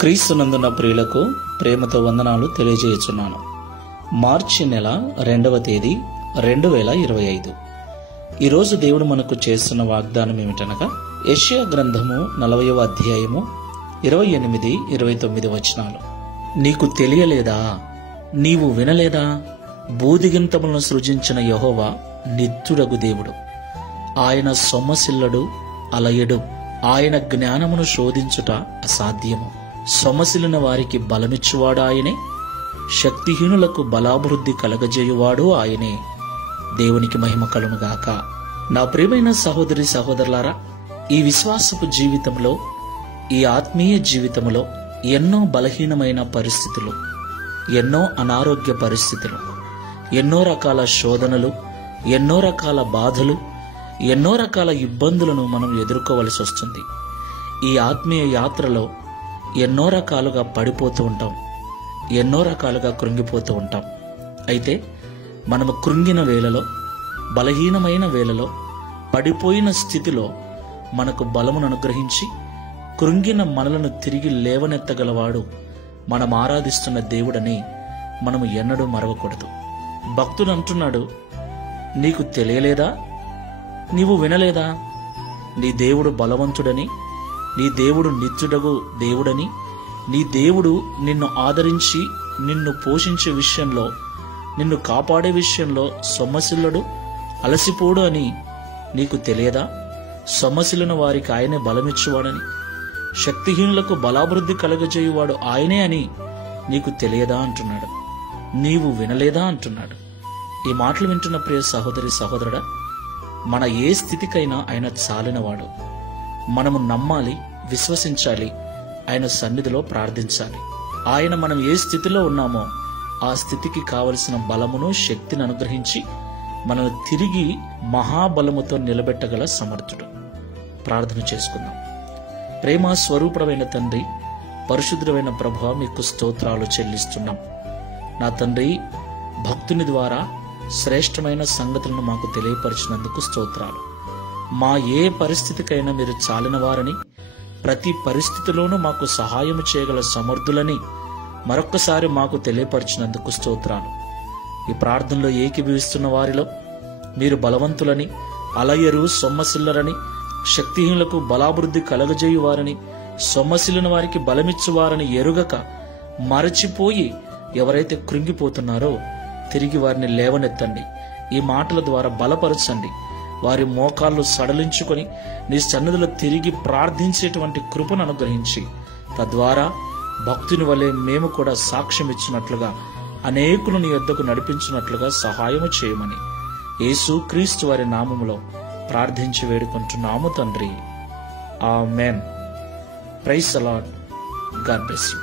క్రీస్తునందున ప్రియులకు ప్రేమతో వందనాలు తెలియజేయుచున్నాను. మార్చి నెల 2వ తేదీ 2025. ఈరోజు దేవుడు మనకు చేస్తున్న వాగ్దానం ఏమిటనగా యెషయా గ్రంథము 40వ అధ్యాయము 28, 29 వచనాలు. నీకు తెలియలేదా? నీవు వినలేదా? బూదిగింతములను సృజించిన యెహోవా నిత్యుడగు దేవుడు. ఆయన సొమ్మసిల్లడు, అలయడు. ఆయన జ్ఞానమును శోధించుట అసాధ్యము. సొమ్మసిలిన వారికి బలమిచ్చువాడు ఆయనే, శక్తిహీనులకు బలాభివృద్ధి కలగజేయువాడు ఆయనే. దేవునికి మహిమ కలుగుగాక. నా ప్రియమైన సహోదరి సహోదరులారా, ఈ విశ్వాసపు జీవితంలో, ఈ ఆత్మీయ జీవితంలో ఎన్నో బలహీనమైన పరిస్థితులు, ఎన్నో అనారోగ్య పరిస్థితులు, ఎన్నో రకాల శోధనలు, ఎన్నో రకాల బాధలు, ఎన్నో రకాల ఇబ్బందులను మనం ఎదుర్కోవలసి వస్తుంది. ఈ ఆత్మీయ యాత్రలో ఎన్నో రకాలుగా పడిపోతూ ఉంటాం, ఎన్నో రకాలుగా కృంగిపోతూ ఉంటాం. అయితే మనము కృంగిన వేళలో, బలహీనమైన వేళలో, పడిపోయిన స్థితిలో మనకు బలమును అనుగ్రహించి కృంగిన మనలను తిరిగి లేవనెత్తగలవాడు మనం ఆరాధిస్తున్న దేవుడని మనము ఎన్నడూ మరవకూడదు. భక్తుడు అంటున్నాడు, నీకు తెలియలేదా? నీవు వినలేదా? నీ దేవుడు బలవంతుడని, నీ దేవుడు నిత్యుడగు దేవుడని, నీ దేవుడు నిన్ను ఆదరించి నిన్ను పోషించే విషయంలో, నిన్ను కాపాడే విషయంలో సొమ్మసిల్లడు, అలసిపోడు అని నీకు తెలియదా? సొమ్మసిల్లిన వారికి ఆయనే బలమిచ్చువాడని, శక్తిహీనులకు బలాభివృద్ధి కలగజేయువాడు ఆయనే అని నీకు తెలియదా అంటున్నాడు. నీవు వినలేదా అంటున్నాడు. ఈ మాటలు వింటున్న ప్రియ సహోదరి సహోదరుడా, మన ఏ స్థితికైనా ఆయన చాలినవాడు. మనము నమ్మాలి, విశ్వసించాలి, ఆయన సన్నిధిలో ప్రార్థించాలి. ఆయన మనం ఏ స్థితిలో ఉన్నామో ఆ స్థితికి కావలసిన బలమును, శక్తిని అనుగ్రహించి మనల్ని తిరిగి మహాబలముతో నిలబెట్టగల సమర్థుడు. ప్రార్థన చేసుకుందాం. ప్రేమ స్వరూపమైన తండ్రి, పరిశుద్ధమైన ప్రభువా, మీకు స్తోత్రాలు చెల్లిస్తున్నాం. నా తండ్రి, భక్తుని ద్వారా శ్రేష్టమైన సంగతులను మాకు తెలియపరిచినందుకు స్తోత్రాలు. మా ఏ పరిస్థితికైనా మీరు చాలినవారని, ప్రతి పరిస్థితిలోనూ మాకు సహాయం చేయగల సమర్థులని మరొక్కసారి మాకు తెలియపరిచినందుకు స్తోత్రాలు. ఈ ప్రార్థనలో ఏకీభవిస్తున్న వారిలో మీరు బలవంతులని, అలయరు, సొమ్మసిల్లరని, శక్తిహీనులకు బలాభివృద్ధి కలగజేయువారని, సొమ్మసిల్లిన వారికి బలమిచ్చువారని ఎరుగక మరచిపోయి ఎవరైతే కృంగిపోతున్నారో తిరిగి వారిని లేవనెత్తండి. ఈ మాటల ద్వారా బలపరచండి. వారి మోకాళ్ళు సడలించుకొని నీ సన్నిధిలో తిరిగి ప్రార్థించేటువంటి కృపను అనుగ్రహించి, తద్వారా భక్తుని వలె మేము కూడా సాక్ష్యం ఇచ్చినట్లుగా, అనేకులు నీ యొద్దకు నడిపించినట్లుగా సహాయము చేయమని యేసు క్రీస్తు వారి నామములో ప్రార్థించి వేడుకుంటున్నాము తండ్రి. Amen. Praise the Lord. God bless you.